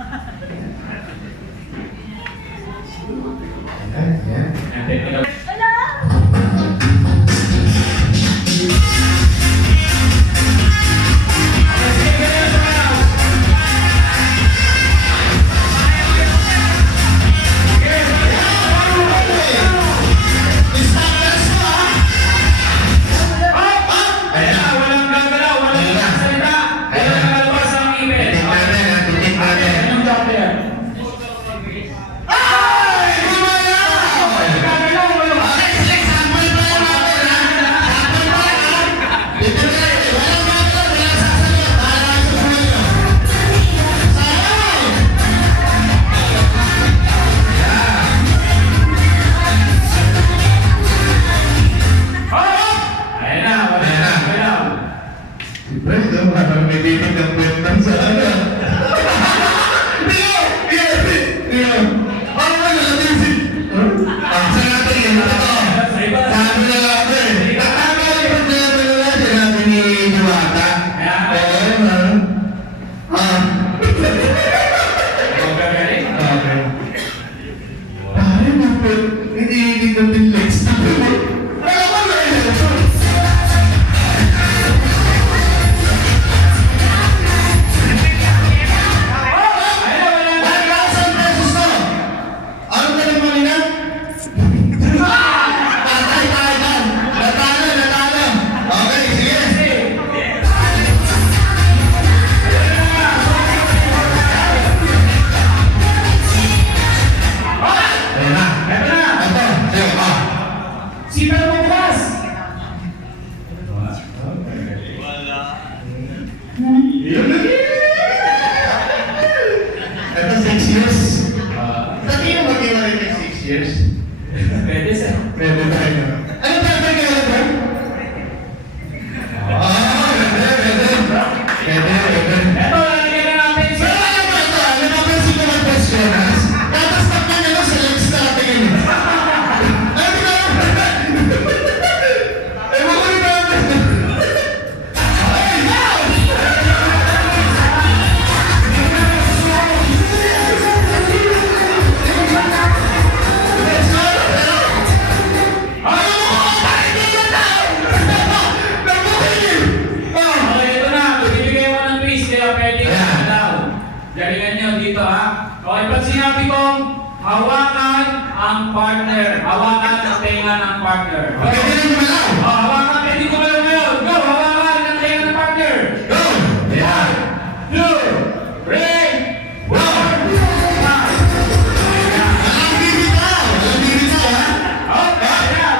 Ayan. Pwede sir. Pwede tayo. Ano tatay ka lang ba? Pwede. Eto, lalagyan na natin siya. Ano napansin ko ng questionas? Tapos tapos na sa legs natin. Ano ba? Ewan ko rin namin. Galingan nyo dito ha. Okay, pag sinabi kong hawakan ang partner, hawakan ang tenga ng partner. Okay, hindi mo malaw. Hawakan, hindi ko malaw ngayon. Go, hawakan ang tenga ng partner. Go! Yeah! 2, 3, 1.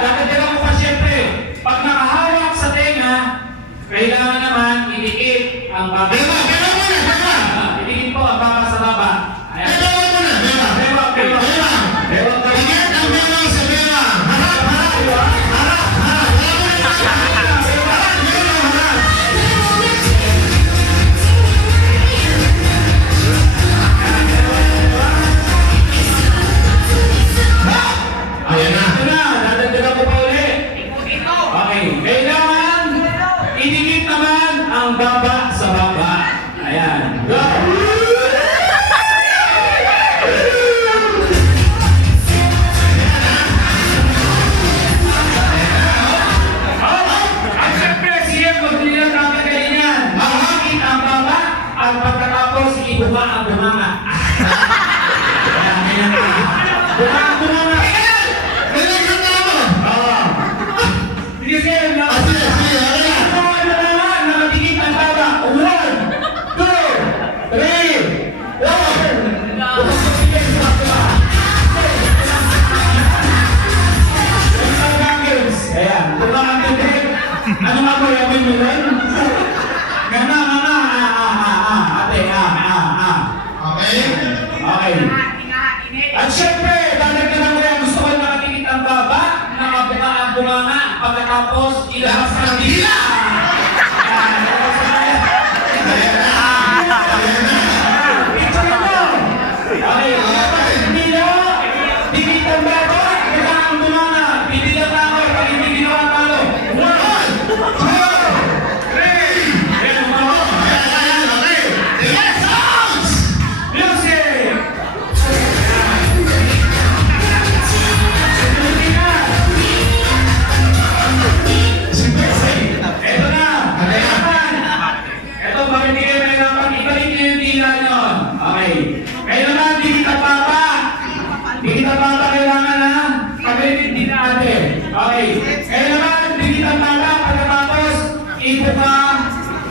Dapat din ako pa siyempre. Pag nakahawak sa tenga, kailangan naman idikit ang baba. Idikit po ang baba sa baba. Ayan. Bewang. Ingat ang bewang sa bewang. Ayan na. Ito na, dadagdagan ko pa ulit. Okay, kailangan idikit naman ang baba sa baba.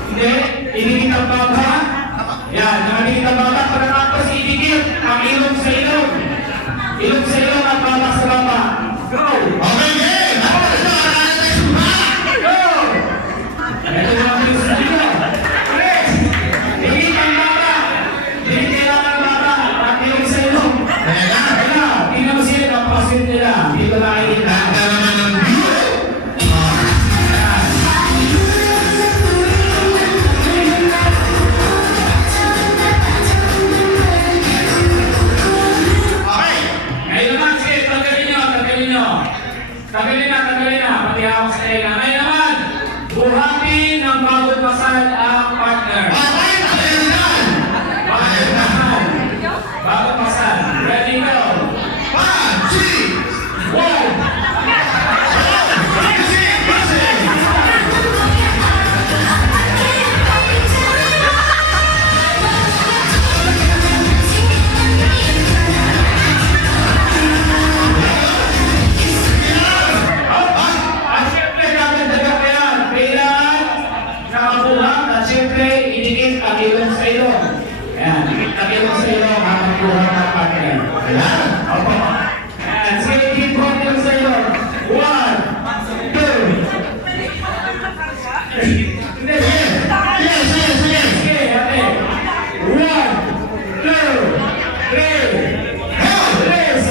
Hindi. Idikit ang baba. Yan. Nakadikit ang baba. Pagkatapos idikit ang ilong sa ilong. Ilong sa ilong at baba sa baba. Go! Okay, game! Ako, ito, araan tayo sumpa! Go! Ito yung mga ilong sa ilong. Press! Dikit ang baba. Dikit kailangan ang baba. At ilong sa ilong. Teka! Kaya, tingnan mo sila ang pasit nila. Dito nakikita. Ganda naman ng view! Okay! Ngayon naman, sige, tanggalin nyo. Tanggalin na. Pati hawak sa tenga. Ngayon naman, buhatin ng bagong kasal ang partner. Okay, tayo na! Bagong kasal. Bagong kasal. Ready, go. 1, 3, 1! At syempre, kakagdagan ko yan. Kailangan nakabuhat at syempre, idikit ang ilong sa ilong. Ayan, dikit ang ilong sa ilong habang buhat ng partner. Ayan! Opo. Ayan, sige, dikit po ang ilong sa ilong. 1, 2. Hindi, Sige, sige, sige! sige, ate. 1, 2, 3. Release.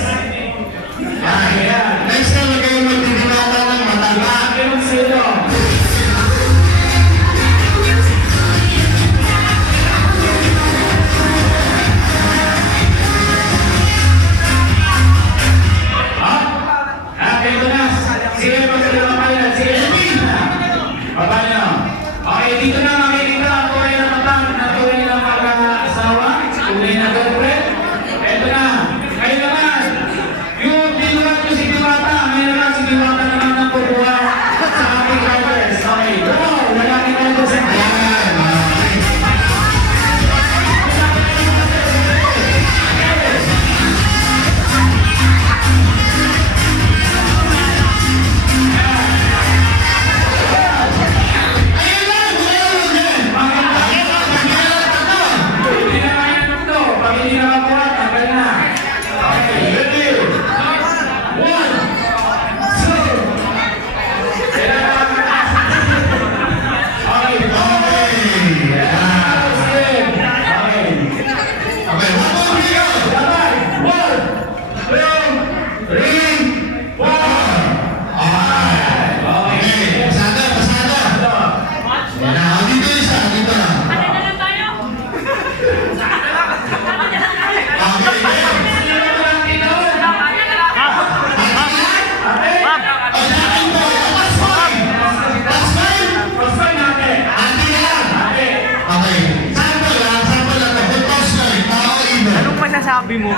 Ayan. Next time, huwag kayong magdidinata ng matanda. Ang ilong sa ilong. Ito na. Sige, pagkaliwa kayo. Sige, dito na. Baba nyo. Okay, dito na makikita ang tunay na matang, ang tunay na mag-asawa, tunay na girlfriend. Ito na. Kayo naman. Yung dinuwat nyo si Diwata. Ngayon naman si Diwata naman ang kukuha sa aking drivers. Okay, go. Wala kang drivers. Ayan! Ayun lang! Ayun lang! Hindi na kaya ng to. Pag hindi nakakuha, tagal na. Okay, ready? 1, 2. Kailangan okay, Okay! Ayan! sige. Okay. Okay, one more video! Dapat. 1, 2, 3, 4. Okay! Okay! Pasado, pasado! Ayan na, oh, dito isa, dito na. Okay, game! Oh, sa akin to! Last five! Last five! Ate yan! Okay, sample lang to. Butos na rin, tao iba. Anong masasabi mo?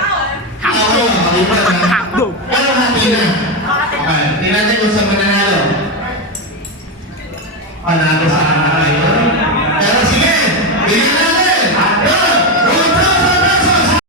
Tao lang, iba na. Go! Pero hati na. Okay, tingnan natin kung saan mananalo. Panalo sa akin.